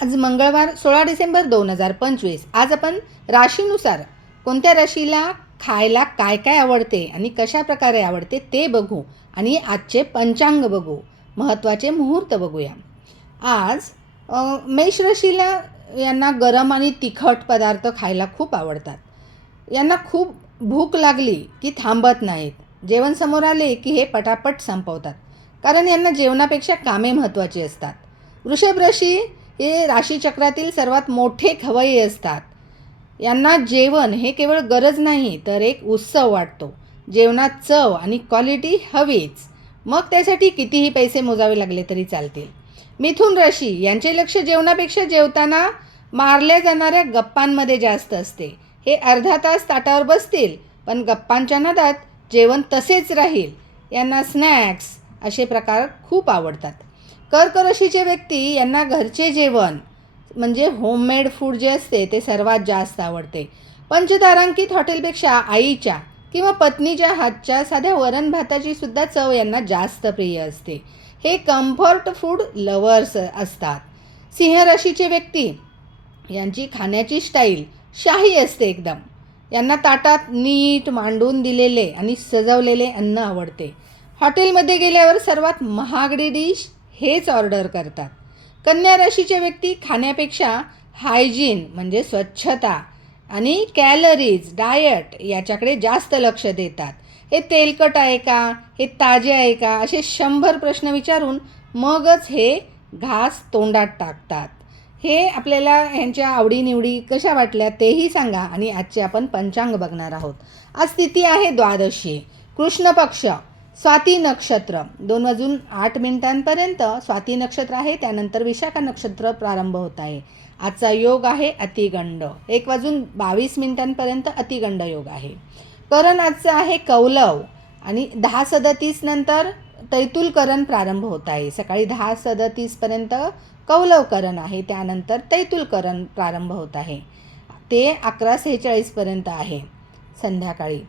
आज मंगळवार 16 डिसेंबर 2025. आज आपण राशीनुसार कोणत्या राशीला खायला काय काय आवडते आणि कशा प्रकारे आवडते ते बघू आणि आजचे पंचांग बघू, महत्त्वाचे मुहूर्त बघूया. आज मेष राशीला यांना गरम आणि तिखट पदार्थ खायला खूप आवडतात. यांना खूप भूक लागली की थांबत नाहीत. जेवण समोर आले की हे पटापट संपवतात, कारण यांना जेवणापेक्षा कामे महत्त्वाची असतात. वृषभ राशी हे राशीचक्रातील सर्वात मोठे खवय्ये असतात. यांना जेवण हे केवळ गरज नाही तर एक उत्सव वाटतो. जेवणात चव आणि क्वालिटी हवीच, मग त्यासाठी कितीही पैसे मोजावे लागले तरी चालतील. मिथुन राशी यांचे लक्ष जेवणापेक्षा जेवताना मारल्या जाणाऱ्या गप्पांमध्ये जास्त असते. हे अर्धा तास ताटावर बसतील, पण गप्पांच्या नादात जेवण तसेच राहील. यांना स्नॅक्स असे प्रकार खूप आवडतात. कर्क राशीचे व्यक्ती यांना घरचे जेवण म्हणजे होममेड फूड जे असते ते सर्वात जास्त आवडते. पंचतारांकित हॉटेलपेक्षा आईच्या किंवा पत्नीच्या हातच्या साध्या वरण भाताची सुद्धा चव यांना जास्त प्रिय असते. हे कम्फर्ट फूड लवर्स असतात. सिंह राशीचे व्यक्ती यांची खाण्याची स्टाईल शाही असते एकदम. यांना ताटात नीट मांडून दिलेले आणि सजवलेले अन्न आवडते. हॉटेलमध्ये गेल्यावर सर्वात महागडी डिश हेच ऑर्डर करतात. कन्या राशीचे व्यक्ती खाण्यापेक्षा हायजीन म्हणजे स्वच्छता आणि कॅलरीज डायट याच्याकडे जास्त लक्ष देतात. हे तेलकट आहे का, हे ताजे आहे का असे 100 प्रश्न विचारून मगच हे घास तोंडात टाकतात. हे आपल्याला ह्यांच्या आवडीनिवडी कशा वाटल्या तेही सांगा. आणि आजचे आपण पंचांग बघणार आहोत. आज तिथी आहे द्वादशी, कृष्ण पक्ष, स्वाती नक्षत्र 2:08 स्वाती नक्षत्र आहे. त्यानंतर विशाखा नक्षत्र प्रारंभ होत आहे. आजचा योग आहे अतिगंड, 1:22 अतिगंड योग आहे. करण आजचं आहे कौलव आणि 10:37 नंतर तैतुल करण प्रारंभ होत आहे. सकाळी 10:37 कौलव करण आहे, त्यानंतर तैतुल करण प्रारंभ होत आहे. ते 11:46 आहे संध्याकाळी.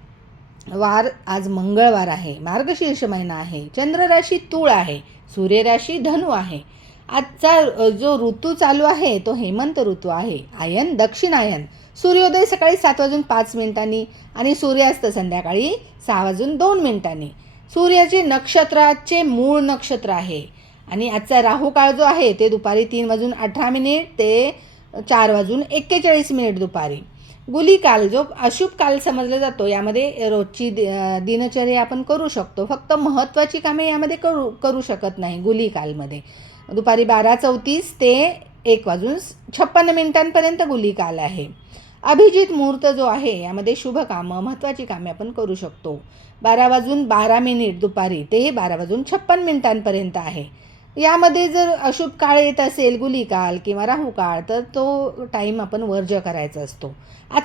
वार आज मंगळवार आहे. मार्गशीर्ष महिना आहे. चंद्र राशी तूळ आहे. सूर्यराशी धनु आहे. आजचा जो ऋतू चालू आहे तो हेमंत ऋतू आहे. आयन दक्षिणायन. सूर्योदय सकाळी 7:05 आणि सूर्यास्त संध्याकाळी 6:02. सूर्याचे नक्षत्राचे मूळ नक्षत्र आहे. आणि आजचा राहू काळ जो आहे ते दुपारी 3:18 ते 4:41 दुपारी. गुली काल जो अशुभ काल समजला जातो, यामध्ये रोजची दिनचर्या आपण करू शकतो, फक्त महत्त्वाची कामे यामध्ये करू शकत नाही. गुली कालमध्ये दुपारी 12:34 ते 1:56 गुली काल आहे. अभिजित मुहूर्त जो आहे यामध्ये शुभ कामं महत्त्वाची कामे आपण करू शकतो. 12:12 दुपारी ते 12:56 आहे. यामध्ये जर अशुभ काळ येत असेल, गुली काल किंवा राहू काळ, तर तो टाईम आपण वर्ज्य करायचा असतो. आज